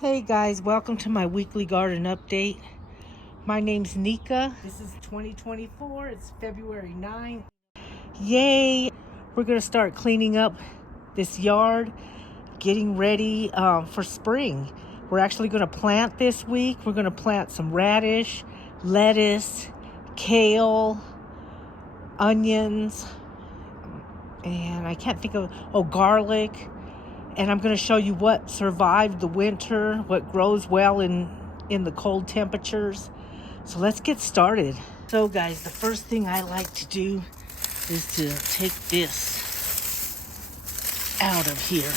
Hey guys, welcome to my weekly garden update. My name's Nika. This is 2024. It's February 9th. Yay! We're gonna start cleaning up this yard, getting ready for spring. We're actually gonna plant this week. We're gonna plant some radish, lettuce, kale, onions, and I can't think of, garlic. And I'm going to show you what survived the winter, what grows well in the cold temperatures. So let's get started. So guys, the first thing I like to do is to take this out of here.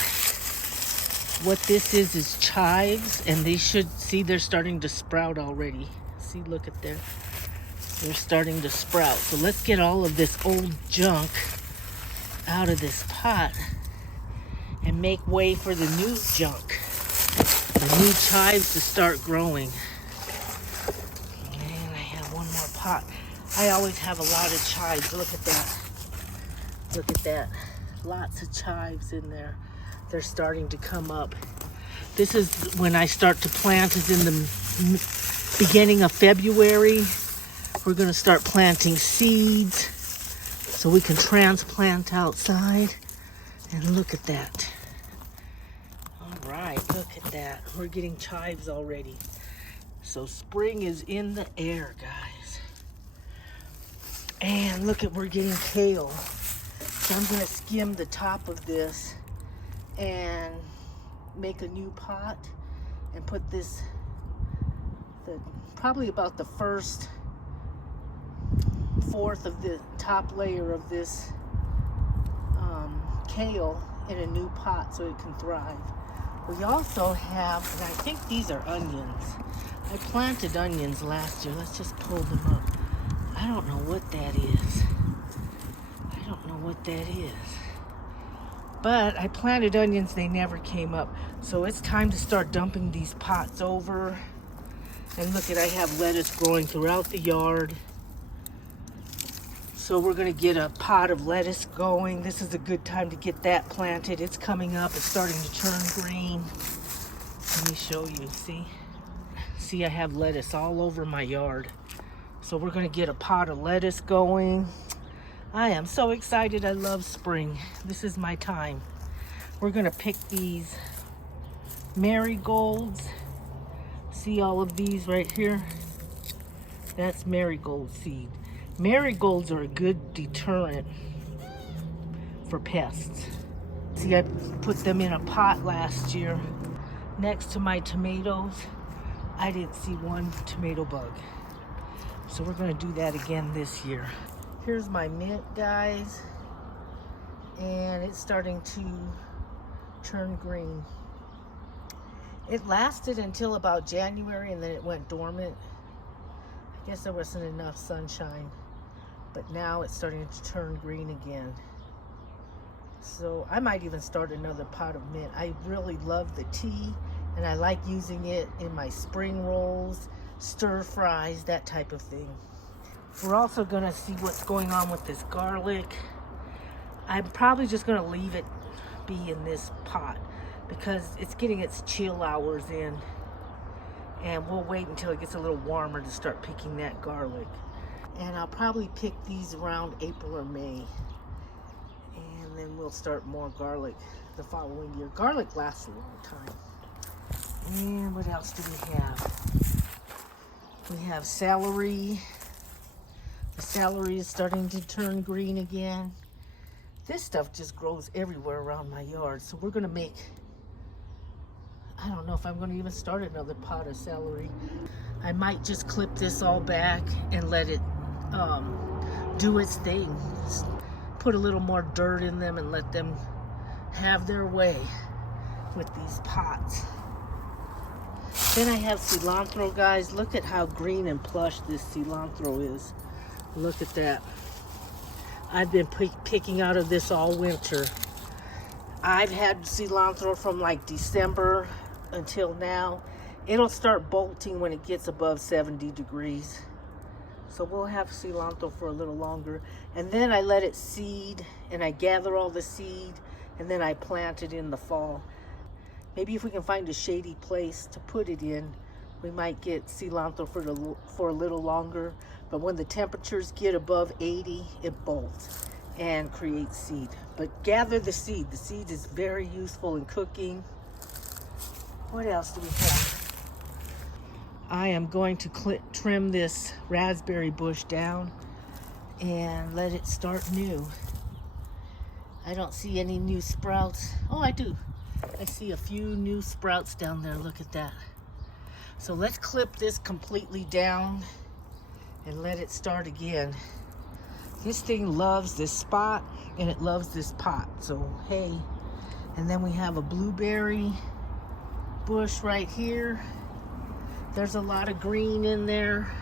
What this is chives, and they should see they're starting to sprout already. See, look at there. They're starting to sprout. So let's get all of this old junk out of this pot and make way for the new junk, the new chives to start growing. And I have one more pot. I always have a lot of chives. Look at that. Look at that. Lots of chives in there. They're starting to come up. This is when I start to plant, is in the beginning of February. We're going to start planting seeds so we can transplant outside. And look at that. All right, look at that. We're getting chives already. So spring is in the air, guys. And look at, we're getting kale. So I'm gonna skim the top of this and make a new pot and put this, probably about the first fourth of the top layer of this kale in a new pot so it can thrive. We also have, and I think these are onions. I planted onions last year. Let's just pull them up. I don't know what that is. I don't know what that is. But I planted onions, they never came up. So it's time to start dumping these pots over. And look at, I have lettuce growing throughout the yard. So we're gonna get a pot of lettuce going. This is a good time to get that planted. It's coming up, it's starting to turn green. Let me show you, see I have lettuce all over my yard. So we're gonna get a pot of lettuce going. I am so excited, I love spring. This is my time. We're gonna pick these marigolds. See all of these right here? That's marigold seed. Marigolds are a good deterrent for pests. See, I put them in a pot last year next to my tomatoes. I didn't see one tomato bug. So we're gonna do that again this year. Here's my mint, guys. And it's starting to turn green. It lasted until about January and then it went dormant. I guess there wasn't enough sunshine. But now it's starting to turn green again. So I might even start another pot of mint. I really love the tea, and I like using it in my spring rolls, stir fries, that type of thing. We're also gonna see what's going on with this garlic. I'm probably just gonna leave it be in this pot because it's getting its chill hours in. And we'll wait until it gets a little warmer to start picking that garlic. And I'll probably pick these around April or May. And then we'll start more garlic the following year. Garlic lasts a long time. And what else do we have? We have celery. The celery is starting to turn green again. This stuff just grows everywhere around my yard. So we're gonna make, I don't know if I'm gonna even start another pot of celery. I might just clip this all back and let it do its thing. Just put a little more dirt in them and let them have their way with these pots. Then I have cilantro, guys. Look at how green and plush this cilantro is. Look at that. I've been picking out of this all winter. I've had cilantro from like December until now. It'll start bolting when it gets above 70 degrees. So we'll have cilantro for a little longer. And then I let it seed and I gather all the seed and then I plant it in the fall. Maybe if we can find a shady place to put it in, we might get cilantro for a little longer. But when the temperatures get above 80, it bolts and creates seed. But gather the seed. The seed is very useful in cooking. What else do we have? I am going to trim this raspberry bush down and let it start new. I don't see any new sprouts. Oh, I do. I see a few new sprouts down there. Look at that. So let's clip this completely down and let it start again. This thing loves this spot and it loves this pot. So, hey. And then we have a blueberry bush right here. There's a lot of green in there,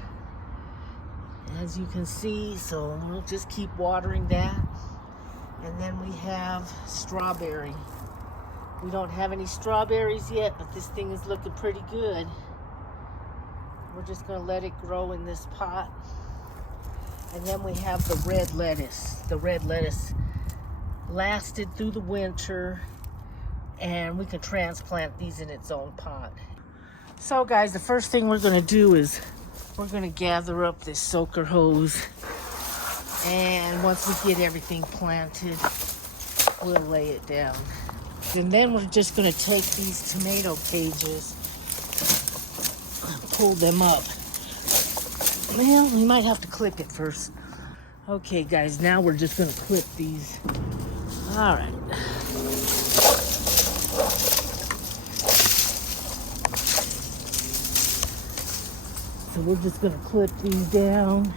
as you can see. So we'll just keep watering that. And then we have strawberry. We don't have any strawberries yet, but this thing is looking pretty good. We're just gonna let it grow in this pot. And then we have the red lettuce. The red lettuce lasted through the winter, and we can transplant these in its own pot. So guys, the first thing we're gonna do is we're gonna gather up this soaker hose. And once we get everything planted, we'll lay it down. And then we're just gonna take these tomato cages, pull them up. Well, we might have to clip it first. Okay guys, now we're just gonna clip these. All right. So we're just gonna clip these down.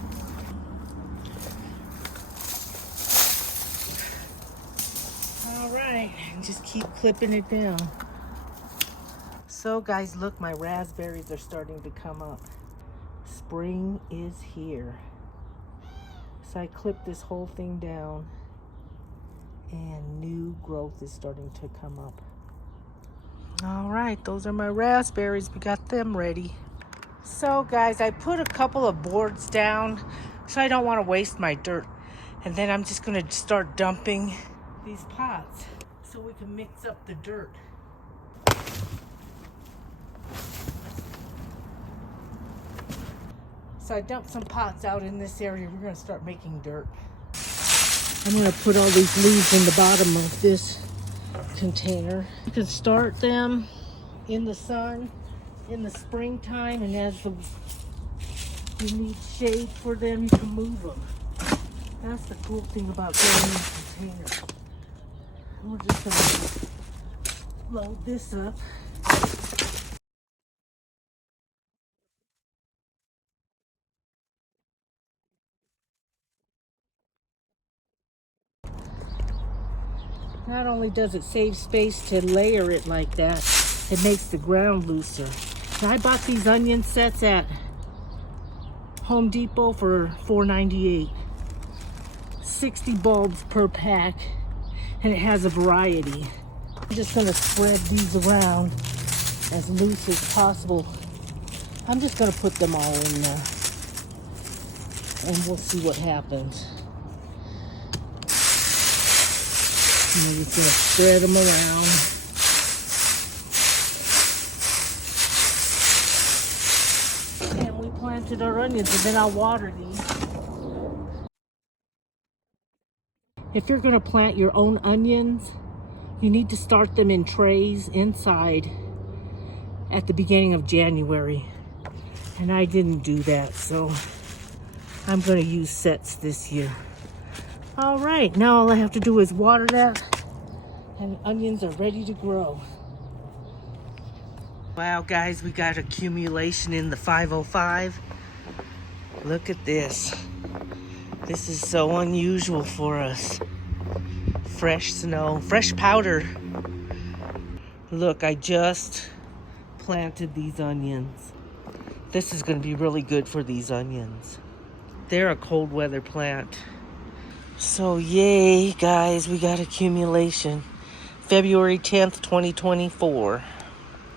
All right, and just keep clipping it down. So guys, look, my raspberries are starting to come up. Spring is here. So I clipped this whole thing down and new growth is starting to come up. All right, those are my raspberries. We got them ready. So guys, I put a couple of boards down so I don't want to waste my dirt. And then I'm just going to start dumping these pots so we can mix up the dirt. So I dumped some pots out in this area. We're going to start making dirt. I'm going to put all these leaves in the bottom of this container. You can start them in the sun in the springtime, and as you need shade for them, you can move them. That's the cool thing about growing in containers. We're just going to load this up. Not only does it save space to layer it like that, it makes the ground looser. Now, I bought these onion sets at Home Depot for $4.98. 60 bulbs per pack, and it has a variety. I'm just going to spread these around as loose as possible. I'm just going to put them all in there, and we'll see what happens. I'm just going to spread them around. And we planted our onions, and then I'll water these. If you're going to plant your own onions, you need to start them in trays inside at the beginning of January. And I didn't do that, so I'm going to use sets this year. All right, now all I have to do is water that, and onions are ready to grow. Wow, guys, we got accumulation in the 505. Look at this. This is so unusual for us. Fresh snow, fresh powder. Look, I just planted these onions. This is going to be really good for these onions. They're a cold weather plant. So yay, guys, we got accumulation. February 10th, 2024.